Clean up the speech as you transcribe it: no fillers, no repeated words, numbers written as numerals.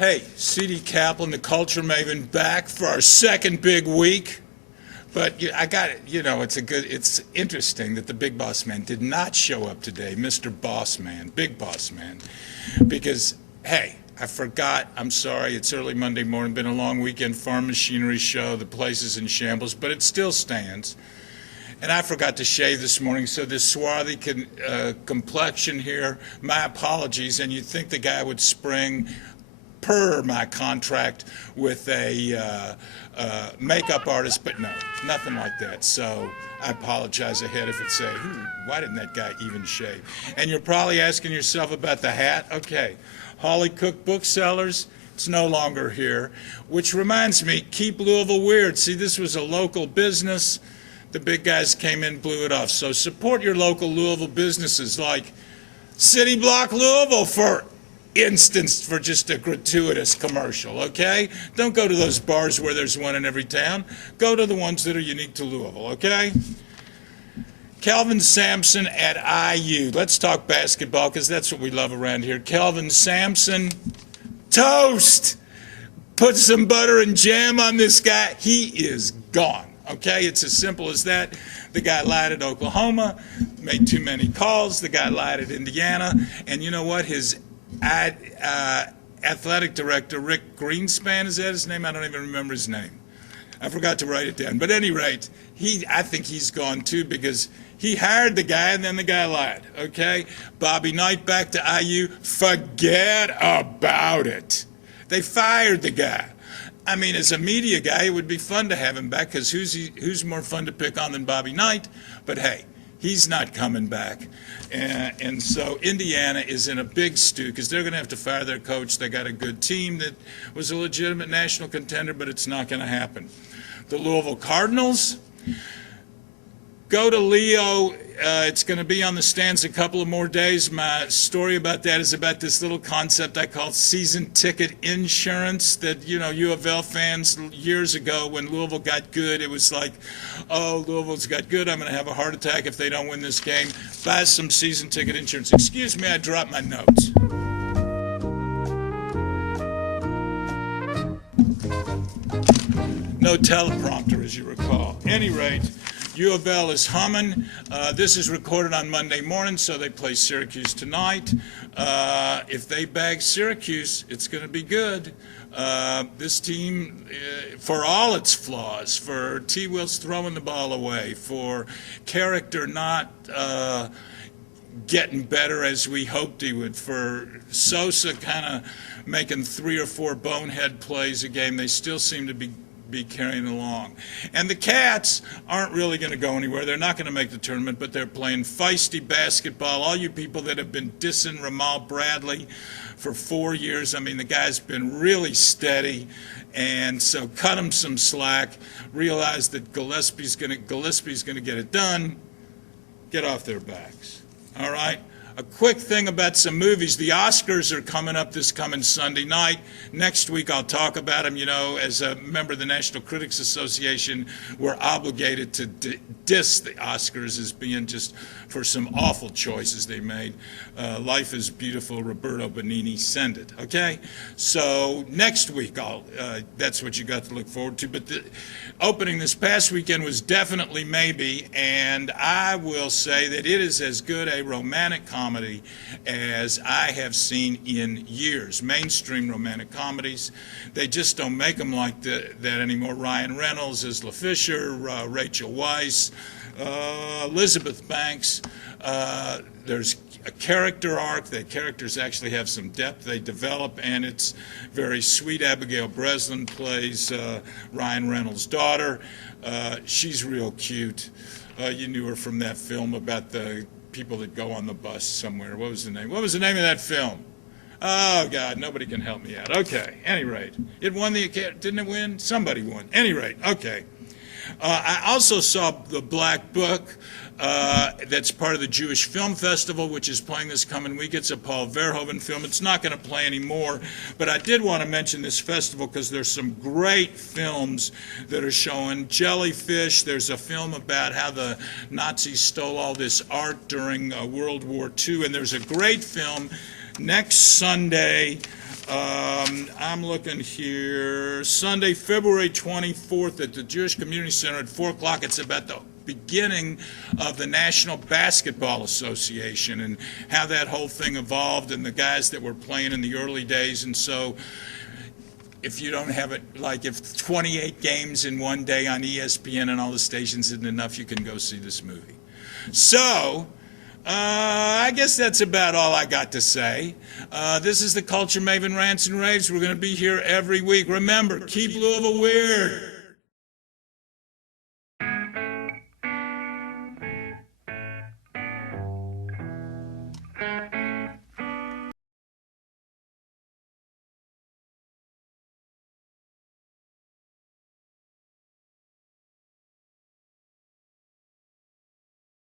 Hey, C.D. Kaplen, the Culture Maven, back for our second big week. But I got it. It's interesting that the Big Boss Man did not show up today, Mr. Boss Man, Big Boss Man, because, hey, I forgot. I'm sorry. It's early Monday morning. Been a long weekend. Farm Machinery show. The place is in shambles, but it still stands. And I forgot to shave this morning, so this swarthy complexion here, my apologies. And you'd think the guy would spring per my contract with a makeup artist, but no, nothing like that. So I apologize ahead if it's why didn't that guy even shave? And you're probably asking yourself about the hat. Okay, Holly Cook Booksellers, it's no longer here, which reminds me, keep Louisville weird. See, this was a local business. The big guys came in, blew it off. So support your local Louisville businesses like City Block Louisville, for instance, for just a gratuitous commercial, okay? Don't go to those bars where there's one in every town. Go to the ones that are unique to Louisville, okay? Kelvin Sampson at IU. Let's talk basketball because that's what we love around here. Kelvin Sampson, toast! Put some butter and jam on this guy. He is gone, okay? It's as simple as that. The guy lied at Oklahoma, made too many calls. The guy lied at Indiana. And you know what? His athletic director, Rick Greenspan, is that his name? I don't even remember his name. I forgot to write it down. But at any rate, I think he's gone too because he hired the guy and then the guy lied, okay? Bobby Knight back to IU, forget about it. They fired the guy. I mean, as a media guy, it would be fun to have him back because who's more fun to pick on than Bobby Knight? But hey, he's not coming back. And so Indiana is in a big stew because they're going to have to fire their coach. They got a good team that was a legitimate national contender, but it's not going to happen. The Louisville Cardinals, go to Leo. It's going to be on the stands a couple of more days. My story about that is about this little concept I call season ticket insurance that, U of L fans years ago when Louisville got good, it was like, oh, Louisville's got good. I'm going to have a heart attack if they don't win this game. Buy some season ticket insurance. Excuse me, I dropped my notes. No teleprompter, as you recall. Any rate, U of L is humming. This is recorded on Monday morning, so they play Syracuse tonight. If they bag Syracuse, it's going to be good. This team, for all its flaws, for T. Wills throwing the ball away, for character not getting better as we hoped he would, for Sosa kind of making 3 or 4 bonehead plays a game, they still seem to be carrying along. And the Cats aren't really going to go anywhere. They're not going to make the tournament, but they're playing feisty basketball. All you people that have been dissing Ramal Bradley for 4 years, I mean, the guy's been really steady. And so cut him some slack. Realize that Gillespie's going to get it done. Get off their backs. All right? A quick thing about some movies. The Oscars are coming up this coming Sunday night. Next week I'll talk about them. As a member of the National Critics Association, we're obligated to diss the Oscars as being just for some awful choices they made. Life is Beautiful, Roberto Benigni, send it, okay? So next week, that's what you got to look forward to. But the opening this past weekend was definitely Maybe, and I will say that it is as good a romantic comedy as I have seen in years. Mainstream romantic comedies, they just don't make them like that anymore. Ryan Reynolds, Isla Fisher, Rachel Weisz, Elizabeth Banks. There's a character arc. The characters actually have some depth they develop, and it's very sweet. Abigail Breslin plays Ryan Reynolds' daughter. She's real cute. You knew her from that film about the people that go on the bus somewhere. What was the name? What was the name of that film? Oh, God, nobody can help me out. Okay, any rate. It won the Academy. Didn't it win? Somebody won. Any rate, okay. I also saw The Black Book. That's part of the Jewish Film Festival, which is playing this coming week. It's a Paul Verhoeven film. It's not going to play anymore, but I did want to mention this festival because there's some great films that are showing. Jellyfish, there's a film about how the Nazis stole all this art during World War II, and there's a great film next Sunday I'm looking here. Sunday, February 24th at the Jewish Community Center at 4 o'clock. It's about the beginning of the National Basketball Association and how that whole thing evolved and the guys that were playing in the early days. And so if you don't have it, like if 28 games in one day on ESPN and all the stations isn't enough, you can go see this movie. So I guess that's about all I got to say. This is the Culture Maven Rants and Raves. We're going to be here every week. Remember, keep Louisville weird.